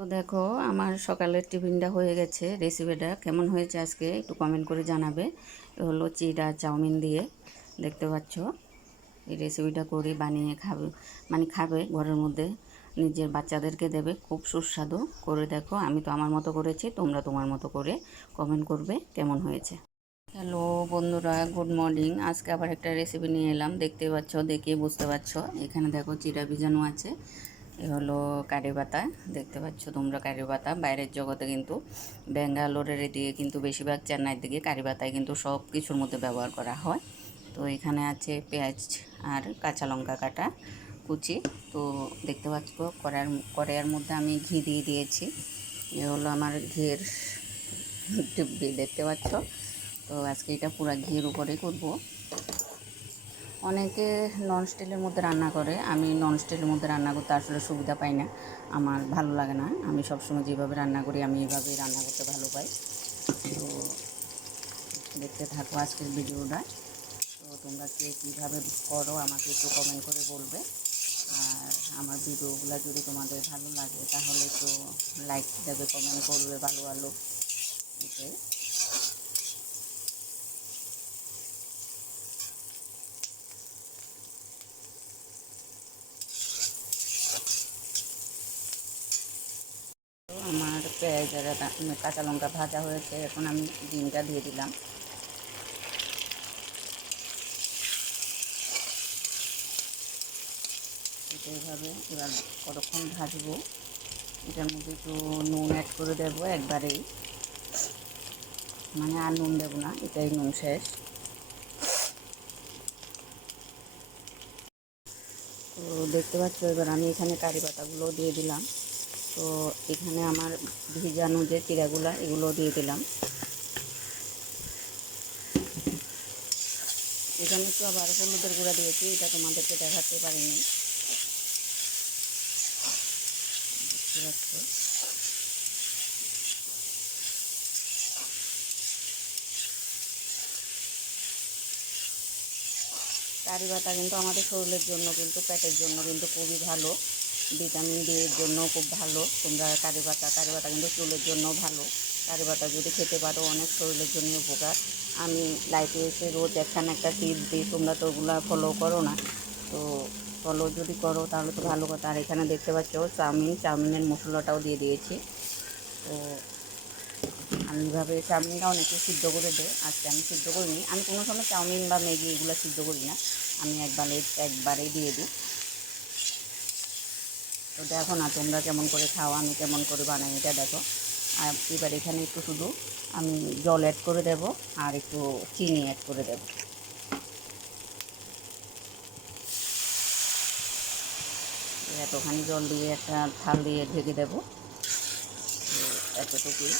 তো দেখো আমার সকালের টিফিনটা হয়ে গেছে। রেসিপিটা কেমন হয়েছে আজকে একটু কমেন্ট করে জানাবে। এ হলো চিড়া চাউমিন দিয়ে, দেখতে পাচ্ছ। এই রেসিপিটা করে বানিয়ে খাবে, মানে খাবে ঘরের মধ্যে, নিজের বাচ্চাদেরকে দেবে। খুব সুস্বাদু, করে দেখো। আমি তো আমার মতো করেছি, তোমরা তোমার মতো করে কমেন্ট করবে কেমন হয়েছে। হ্যালো বন্ধুরা, গুড মর্নিং। আজকে আবার একটা রেসিপি নিয়ে এলাম, দেখতে পাচ্ছ, দেখে বুঝতে পারছো। এখানে দেখো চিড়া ভিজানো আছে। এ হলো কারি পাতা, দেখতে পাচ্ছ তোমরা কারি পাতা। বাইরের জগতে কিন্তু ব্যাঙ্গালোরের এদিকে কিন্তু বেশিরভাগ চেন্নাইয়ের দিকে কারি পাতায় কিন্তু সব কিছুর মধ্যে ব্যবহার করা হয়। তো এখানে আছে পেঁয়াজ আর কাঁচা লঙ্কা কাটা কুচি। তো দেখতে পাচ্ছ কড়াইয়ের মধ্যে আমি ঘি দিয়ে দিয়েছি। এ হলো আমার ঘিয়ের টিব্বি, দেখতে পাচ্ছ। তো আজকে এটা পুরো ঘিয়ের উপরেই করব। অনেকে নন স্টিলের মধ্যে রান্না করে, আমি নন স্টিলের মধ্যে রান্না করতে আসলে সুবিধা পাই না, আমার ভালো লাগে না। আমি সবসময় যেভাবে রান্না করি আমি এভাবেই রান্না করতে ভালো পাই। তো দেখতে থাকো আজকের ভিডিওটা। তো তোমরা কে কীভাবে করো আমাকে একটু কমেন্ট করে বলবে। আর আমার ভিডিওগুলো যদি তোমাদের ভালো লাগে তাহলে তো লাইক দেবে, কমেন্ট করবে ভালো ভালো, এটাই। তো আমার পেঁয়াজ আর কাঁচা লঙ্কা ভাজা হয়েছে, এখন আমি ডিমটা দিয়ে দিলাম। এটা এভাবে এবার কতক্ষণ ভাজবো। এটার মধ্যে একটু নুন অ্যাড করে দেবো একবারেই, মানে আর নুন দেবো না, এটাই নুন শেষ। তো দেখতে পাচ্ছ এবার আমি এখানে কারি পাতাগুলো দিয়ে দিলাম। তো এখানে আমার ভিজানো যে চিড়াগুলা এগুলো দিয়ে দিলাম। এখানে একটু আবার হলুদের গুঁড়া দিয়েছি, এটা তোমাদেরকে দেখাতে পারিনি, দেখতে পাচ্ছ। কারি পাতা কিন্তু আমাদের শরীরের জন্য কিন্তু পেটের জন্য কিন্তু খুবই ভালো, ভিটামিন ডি এর জন্য খুব ভালো। তোমরা কারি পাতা কিন্তু চুলের জন্য ভালো। কারি পাতা যদি খেতে পারো অনেক শরীরের জন্য উপকার। আমি লাইফে এসে রোজ একটা না একটা টিপস দিই, তোমরা তো ওগুলো ফলো করো না। তো ফলো যদি করো তাহলে তো ভালো কথা। আর এখানে দেখতে পাচ্ছ চাউমিনের মশলাটাও দিয়ে দিয়েছি। তো আমি এইভাবে চাউমিনটা অনেকে সিদ্ধ করে দেয়, আজকে আমি সিদ্ধ করিনি। আমি কোনো সময় চাউমিন বা ম্যাগি এগুলো সিদ্ধ করি না, আমি একবারেই দিয়ে দিই। তো দেখো না তোমরা কেমন করে খাও, আমি কেমন করে বানাই এটা দেখো। আর এবার এখানে একটু শুধু আমি জল অ্যাড করে দেব আর একটু চিনি অ্যাড করে দেব। এতখানি জল দিয়ে একটা থাল দিয়ে ঢেকে দেবো, এতটুকুই।